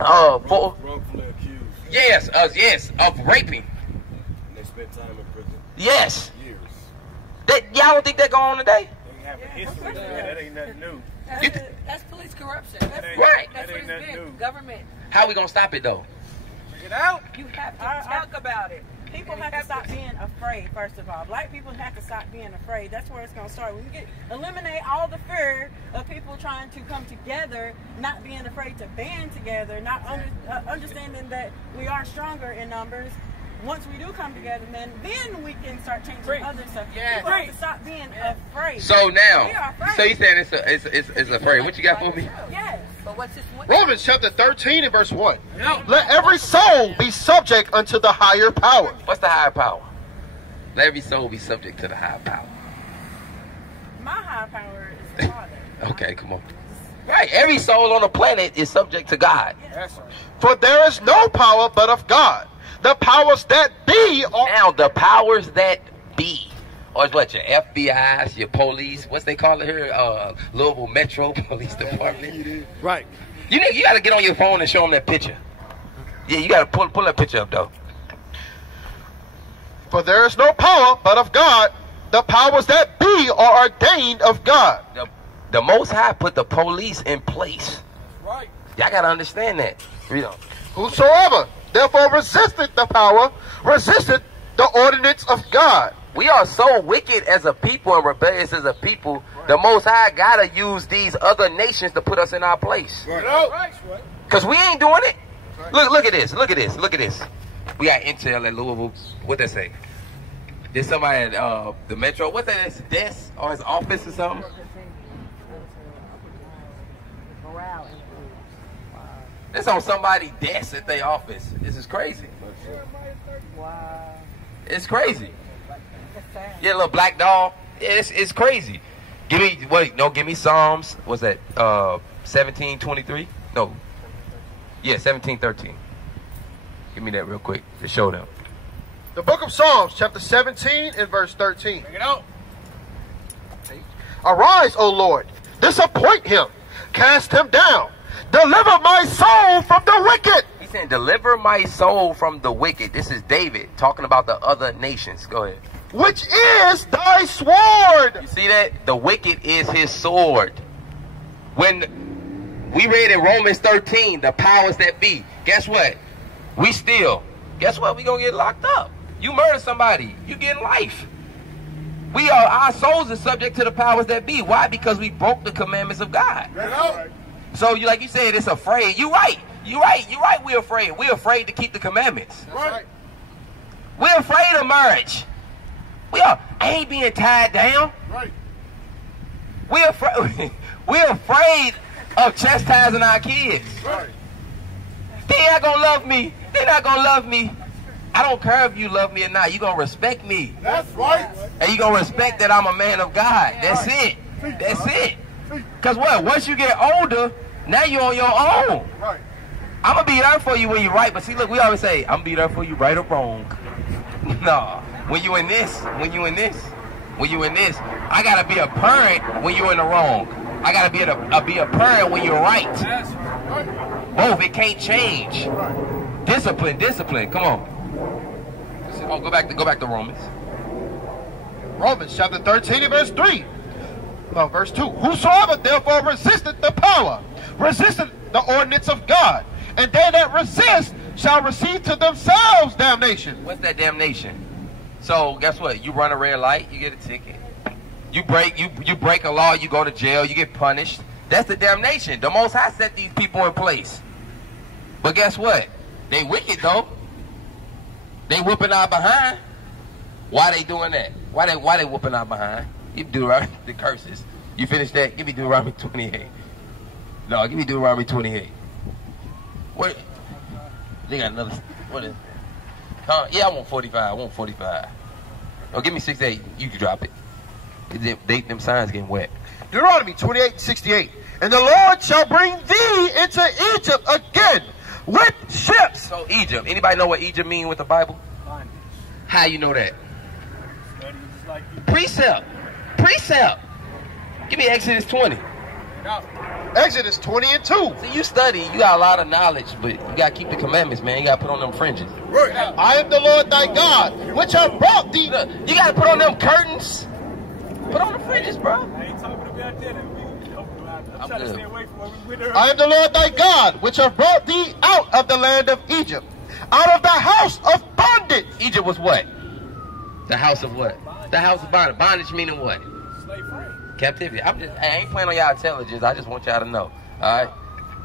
wrongfully accused. Yes, yes, of raping. And they spent time in prison. Yes. Years. Y'all don't think that go on today? They have a history. That ain't nothing new. That's police corruption. That's right. That's what it's been. Government. How we gonna stop it though? Figure it out. You have to talk about it. People have to stop being afraid, first of all. Black people have to stop being afraid. That's where it's going to start. When we eliminate all the fear of people trying to come together, not being afraid to band together, not understanding that we are stronger in numbers. Once we do come together, then we can start changing other stuff. Yeah. People have to stop being afraid. So now, so you saying it's afraid. What you got for me? Yes. But what's this? Romans chapter 13 and verse 1. Let every soul be subject unto the higher power. What's the higher power? Let every soul be subject to the higher power. My higher power is the Father. Okay, come on. Right, every soul on the planet is subject to God. Yes. For there is no power but of God. The powers that be are... Now, the powers that be. Or what, your FBI's, your police, what's they call it here? Louisville Metro Police Department. Right. You got to get on your phone and show them that picture. Yeah, you got to pull that picture up, though. For there is no power but of God. The powers that be are ordained of God. The Most High put the police in place. Right. Y'all got to understand that. Read on. Whosoever therefore resisted the power, resisted the ordinance of God. We are so wicked as a people and rebellious as a people. Right. The Most High got to use these other nations to put us in our place. Right. Because we ain't doing it. Right. Look at this. Look at this. Look at this. We got intel at Louisville. What they say? There's somebody at the Metro. What's that? His desk or his office or something? It's on somebody's desk at their office. This is crazy. Wow. It's crazy. Yeah, little black dog. It's crazy. Give me Psalms. What's that? 17:23? No. Yeah, 17:13. Give me that real quick to show them. The book of Psalms, chapter 17 and verse 13. Bring it out. Arise, O Lord, disappoint him, cast him down, deliver my soul from the wicked. He's saying, deliver my soul from the wicked. This is David talking about the other nations. Go ahead. Which is thy sword. You see that? The wicked is his sword. When we read in Romans 13, the powers that be, guess what? Guess what? We gonna get locked up. You murder somebody, you get life. Our souls are subject to the powers that be. Why? Because we broke the commandments of God. Right. So like you said, it's afraid. You're right. We're afraid. We're afraid to keep the commandments. Right. We're afraid of marriage. I ain't being tied down. Right. We're afraid of chastising our kids. Right. They're not gonna love me. They're not gonna love me. I don't care if you love me or not. You're gonna respect me. That's right. And you're gonna respect that I'm a man of God. That's it. That's it. Because what? Once you get older, now you're on your own. Right. I'm gonna be there for you when you're right. But see, look, we always say, I'm gonna be there for you right or wrong. No. When you in this, I gotta be a parent when you're in the wrong. I gotta be a parent when you're right. Both, it can't change. Discipline. Come on. Oh, go back to Romans. Romans chapter 13 and verse 3. Well, verse 2. Whosoever therefore resisteth the power, resisteth the ordinance of God, and they that resist shall receive to themselves damnation. What's that damnation? So guess what? You run a red light, you get a ticket. You break a law, you go to jail, you get punished. That's the damnation. The Most High set these people in place. But guess what? They wicked though. They whooping our behind. Why they doing that? Why they whooping our behind? Give me Deuteronomy, the curses. You finish that? Give me Deuteronomy 28. No, give me Deuteronomy 28. What? They got another. What is? Yeah, I want 45. Oh, give me 68. You can drop it. Them signs getting wet. Deuteronomy 28:68. And the Lord shall bring thee into Egypt again with ships. So Egypt. Anybody know what Egypt mean with the Bible? How you know that? Precept. Give me Exodus 20. Exodus 20 and 2. See, you study, you got a lot of knowledge, but you got to keep the commandments, man. You got to put on them fringes. I am the Lord thy God, which have brought thee. Look, you got to put on them curtains. Put on the fringes, bro. I ain't talking about that. I'm trying to stay away from where we went earlier. I am the Lord thy God, which have brought thee out of the land of Egypt, out of the house of bondage. Egypt was what? The house of what? The house of bondage. Bondage meaning what? Slave free. Captivity. I ain't playing on y'all intelligence. I just want y'all to know. All right?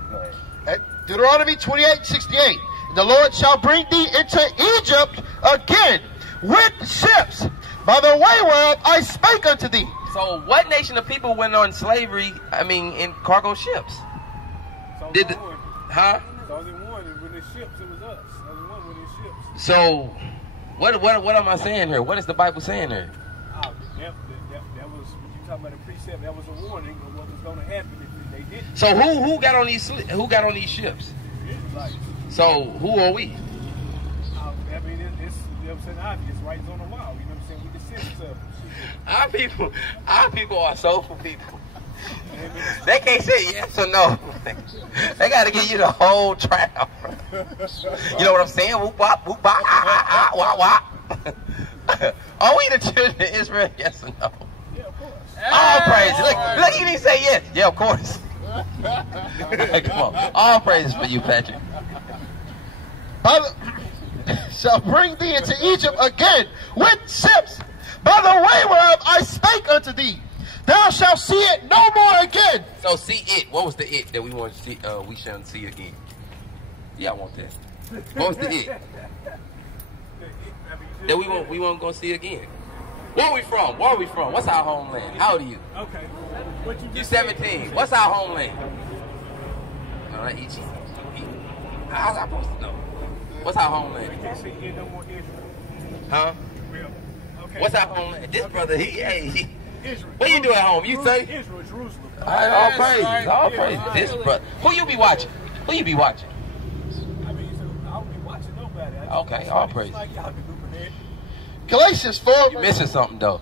Go ahead. Deuteronomy 28:68. The Lord shall bring thee into Egypt again with ships, by the way whereof I spake unto thee. So what nation of people went on slavery, in cargo ships? It's Huh? only one. When the ships, it was us. Only one with the ships. So what am I saying here? What is the Bible saying here? That was, when you talking about a precept, that was a warning of what was going to happen if they didn't. So who got on these ships? Israelites. So who are we? It's you know what I'm saying, obvious, right? It's on the wall. You know what I'm saying? We descendants of Our people are soulful people. They can't say yes or no. They got to give you the whole trial. You know what I'm saying? Whoop, wop, whoop, wop, wop, wop. Are we the children of Israel? Yes or no? Yeah, of course. All praise. Look, he didn't say yes. Yeah, of course. Come on. All praises for you, Patrick. Shall bring thee into Egypt again with ships, by the way whereof I spake unto thee. Thou shalt see it no more again. So see it. What was the it that we want to see? We shouldn't see again. Yeah, I want that. What was the it that we won't go see again? Where are we from? Where are we from? What's our homeland? How old are you? Okay. You 17. What's our homeland? All right, Ichi. How's I supposed to know? What's our homeland? Huh? Okay. What's our homeland? This brother, Israel. What you do at home? You say? Israel, Jerusalem. All praises. All praises. This brother. Who you be watching? Who you be watching? I don't be watching nobody. Okay, all praises. Like y'all be doing that. Galatians 4. You're missing something though.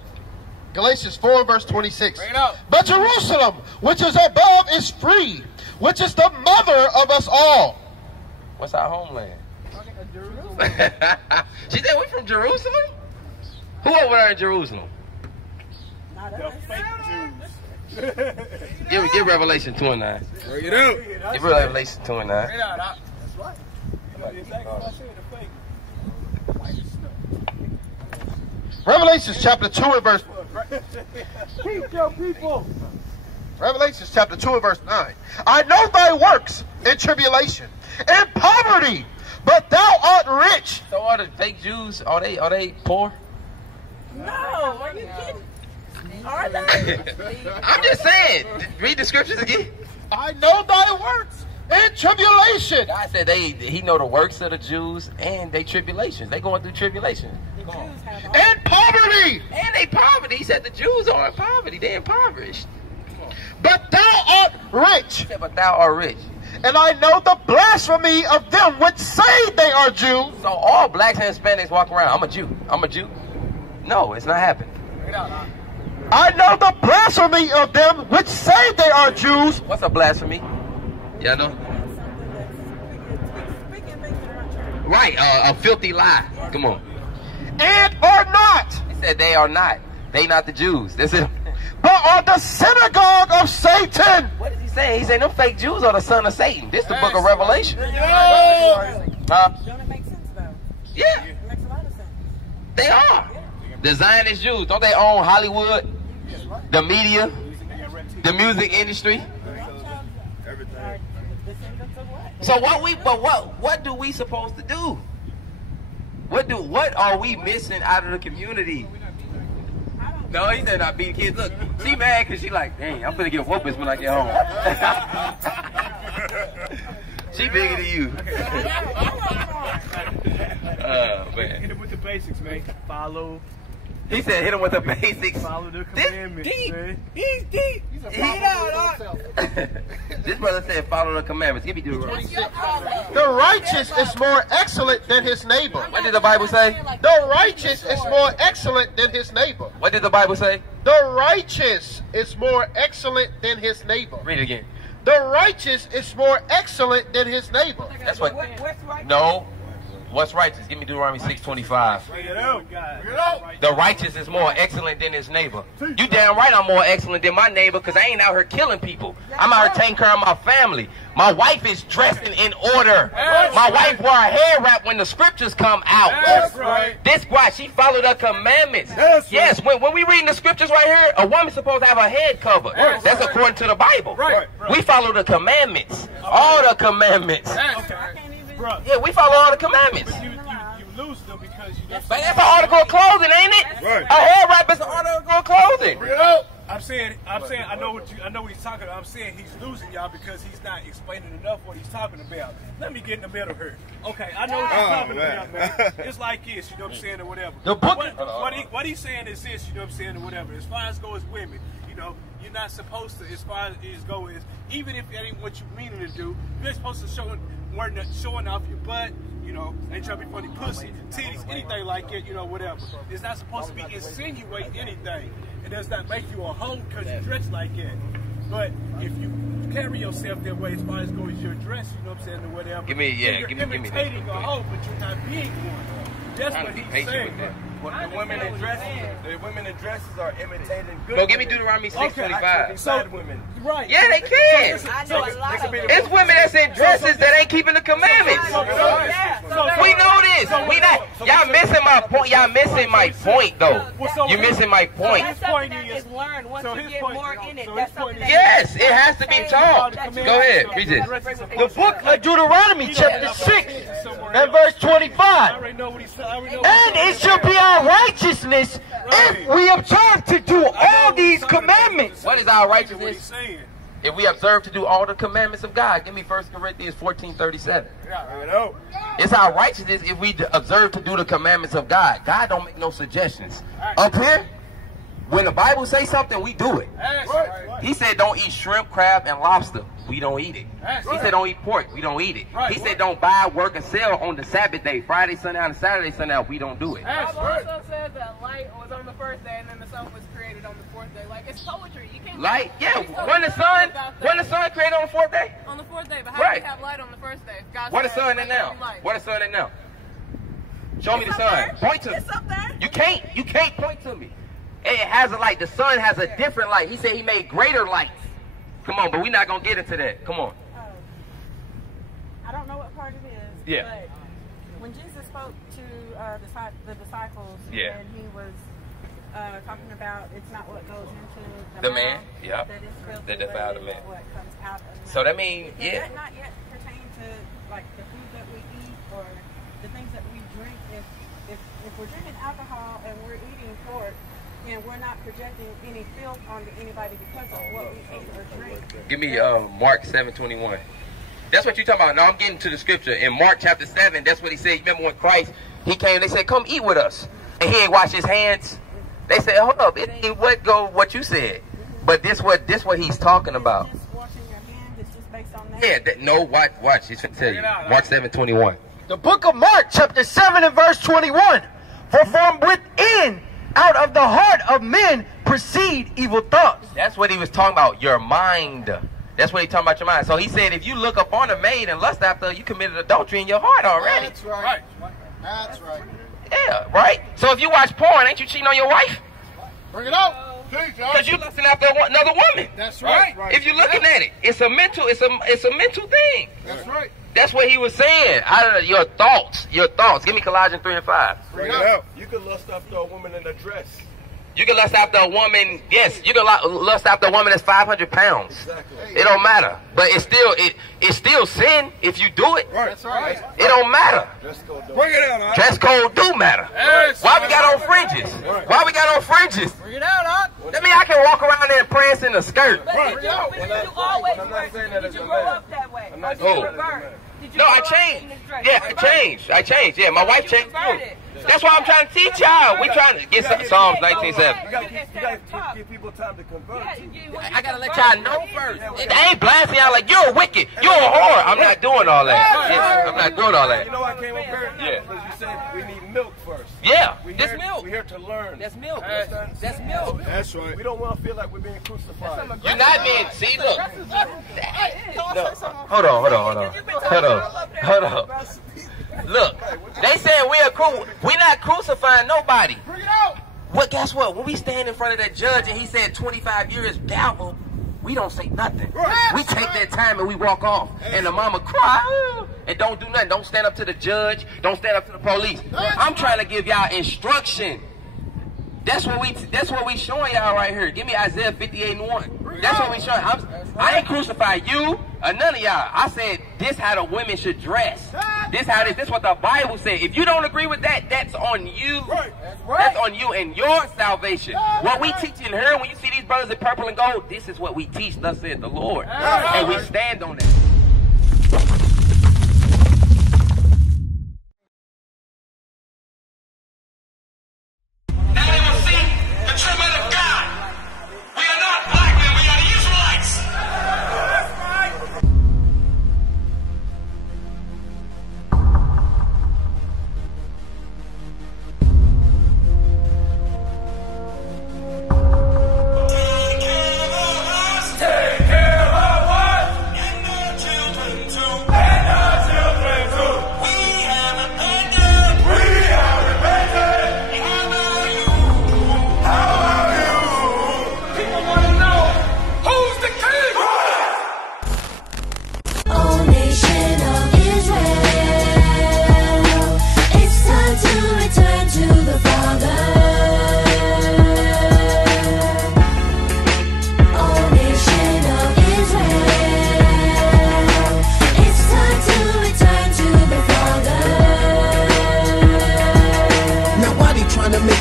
Galatians 4 verse 26. Bring it out. But Jerusalem, which is above, is free, which is the mother of us all. What's our homeland? She said we from Jerusalem? Who over there in Jerusalem? The fake Jews. Give Revelation 29. Bring it out. Give Revelation 29. Bring it out. That's right. Exactly what I said, the fake. Revelations chapter 2 and verse. Keep your people. Revelations chapter 2 and verse 9. I know thy works in tribulation, in poverty, but thou art rich. So are the fake Jews, are they poor? No, are you kidding? Are they? I'm just saying. Read the scriptures again. I know thy works in tribulation. God said he know the works of the Jews and they tribulations. They going through tribulations. Come on. In poverty. And they poverty. He said the Jews are in poverty. They're impoverished. But thou art rich. He said, but thou art rich. And I know the blasphemy of them which say they are Jews. So all blacks and Hispanics walk around. I'm a Jew. I'm a Jew. No, it's not happening. I know the blasphemy of them which say they are Jews. What's a blasphemy? Y'all know? Right, a filthy lie. Come on. And are not. He said they are not. They not the Jews. That's it. But are the synagogue of Satan. What is he saying? He's saying them fake Jews are the son of Satan. This is the book of Revelation. Don't it make sense though? Yeah, It makes a lot of sense. they are. The Zionist Jews, don't they own Hollywood, the media, the music industry? So what do we supposed to do? What are we missing out of the community? No, he said not beating kids. Look, she mad because she like, dang, I'm gonna get whoopings when I get home. She bigger than you. Man. Hit him with the basics, man. Follow. He said hit him with the basics. Follow the commandments. He's deep. This brother said follow the commandments. Give me Deuteronomy. The righteous is more excellent than his neighbor. What did the Bible say? The righteous is more excellent than his neighbor. What did the Bible say? The The righteous is more excellent than his neighbor. Read it again. The righteous is more excellent than his neighbor. That's what. What's right? No. What's righteous? Give me Deuteronomy 6:25. Bring it out. The righteous is more excellent than his neighbor. You damn right I'm more excellent than my neighbor because I ain't out here killing people. I'm out here taking care of my family. My wife is dressed in order. My wife wore a hair wrap when the scriptures come out. That's right. This why she followed the commandments. That's yes, when we reading the scriptures right here, a woman's supposed to have her head covered. That's according to the Bible. We follow the commandments. All the commandments. Yeah, we follow all the commandments. You lose them because you just... But that's an article of clothing, ain't it? Right. A hair wrap is an article of clothing. I'm saying, I know what he's talking about. I'm saying he's losing y'all because he's not explaining enough what he's talking about. Let me get in the middle here. Okay, I know what he's talking about, man. It's like this, you know what I'm saying, or whatever. The book. What he's saying is this, you know what I'm saying, or whatever. As far as go as women, you know, you're not supposed to, as far as go as, even if that ain't what you meaning to do, you're supposed to showing off your butt, you know, ain't trying to be funny, pussy, titties, anything like it, you know, whatever. It's not supposed to be insinuating anything. It does not make you a hoe because you dress like that. But if you carry yourself that way as far as going your dress, you know what I'm saying, or whatever. Give me imitating a hoe, but you're not being one. That's what he's saying. The women in dresses are imitating good. Go give me Deuteronomy 6:25. So, women. Right. Yeah, they can. I know a lot of them. It's women that's in dresses that ain't keeping the commandments. We know this. We not. Y'all missing my point. Y'all missing my point, though. You're missing my point. That's something that is learned once you get more in it. That's something that Yes, it has to be taught. Go ahead, read this. The book of Deuteronomy, chapter 6, and verse 25. And it shall be our righteousness if we observe to do all these commandments. What is our righteousness? If we observe to do all the commandments of God. Give me 1 Corinthians 14:37. It's our righteousness if we observe to do the commandments of God. God don't make no suggestions. Up here, when the Bible says something, we do it. He said don't eat shrimp, crab, and lobster. We don't eat it. He said don't eat pork. We don't eat it. He said don't buy, work, and sell on the Sabbath day. Friday, Sunday, and Saturday, Sunday. We don't do it. The Bible also says that light was on the first day and then the sun was created on the fourth day. Like, it's poetry. You can't... Light? Yeah. When the sun created on the fourth day? On the fourth day. But how do we have light on the first day? God What the said, sun in now? What the sun in now? Show me the sun. Point to me. It's up there. You can't point to me. It has a light. The sun has a different light. He said he made greater lights. Come on, but we're not going to get into that. Come on. I don't know what part it is. Yeah. But when Jesus spoke to the disciples, Yeah. and he was talking about it's not what goes into The mouth man, yeah. that is filthy, That defile the but man. what comes out of the mouth. So that means, Does yeah. that not yet pertain to like the food that we eat or the things that we drink? If we're drinking alcohol and we're eating pork, and we're not projecting any filth onto anybody because of what we eat or drink. Give me Mark 7:21. That's what you're talking about. Now I'm getting to the scripture. In Mark chapter 7, that's what he said. You remember when Christ, he came, they said, come eat with us. And he ain't washed his hands. They said, hold up, it ain't what you said. But this what he's talking about. Just washing your hands, it's just based on that? Yeah, no, watch. He's going to tell you. Mark 7:21. The book of Mark, chapter 7 and verse 21. For from within, out of the heart of men, proceed evil thoughts. That's what he was talking about, your mind. That's what he's talking about, your mind. So he said, if you look upon a maid and lust after her, you committed adultery in your heart already. That's right. That's right. Yeah, right? So if you watch porn, ain't you cheating on your wife? Bring it out. Because you're lusting after another woman. That's right. If you're looking at it, it's a mental thing. That's right. That's what he was saying. Out of your thoughts. Give me Colossians 3 and 5. Bring it out. You can lust after a woman in a dress. You can lust after a woman, yes, you can lust after a woman that's 500 pounds. Exactly. It don't matter. But it's still sin if you do it. Right. That's right. It don't matter. Dress code don't. Bring it out, huh? Dress code do matter. Yes. Why we got on fringes? Why we got on fringes? Bring it out, huh? That mean I can walk around there and prance in a skirt. But did you always wear, did you grow up that way? Or did you revert? No, I changed. Yeah, I changed. Yeah, my wife changed too. That's why I'm trying to teach y'all. We trying to get Psalms 19:7. You gotta give people time to convert. I gotta let y'all know first. I ain't blasting y'all like you're wicked, you're a whore. I'm not doing all that. Yeah, I'm not doing all that. You know I came up here? Yeah. Because you said we need milk first. Yeah, We're this here, milk. We're here to learn. That's milk. Understand? That's milk. That's right. We don't want to feel like we're being crucified. You're not being, see, look. Hold on. Look, they saying we're not crucifying nobody. Bring it out. What? Guess what? When we stand in front of that judge and he said 25 years gavel, we don't say nothing. Right. We take that time and we walk off. And the mama cry and don't do nothing. Don't stand up to the judge. Don't stand up to the police. I'm trying to give y'all instruction. That's what we showing y'all right here. Give me Isaiah 58:1. That's what we showing. I ain't crucified you or none of y'all. I said this how the women should dress. This what the Bible said. If you don't agree with that, that's on you. That's on you and your salvation. What we teach in here, when you see these brothers in purple and gold, this is what we teach, thus said the Lord. And we stand on that.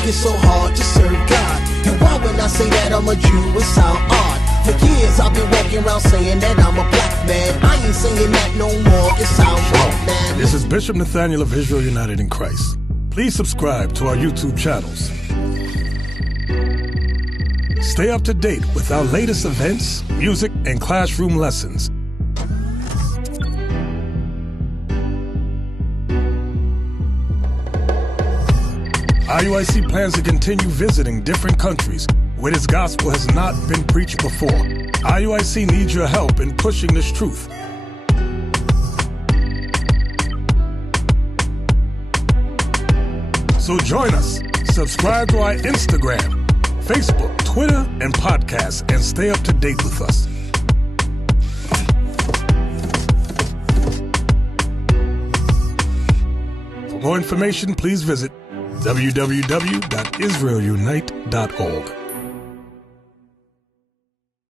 It's so hard to serve God. And why when I say that I'm a Jew, it sound odd. For years I've been walking around saying that I'm a black man. I ain't saying that no more, it sounds wrong, man. This is Bishop Nathaniel of Israel United in Christ. Please subscribe to our YouTube channels. Stay up to date with our latest events, music, and classroom lessons. IUIC plans to continue visiting different countries where this gospel has not been preached before. IUIC needs your help in pushing this truth. So join us. Subscribe to our Instagram, Facebook, Twitter, and podcasts, and stay up to date with us. For more information, please visit www.israelunite.org.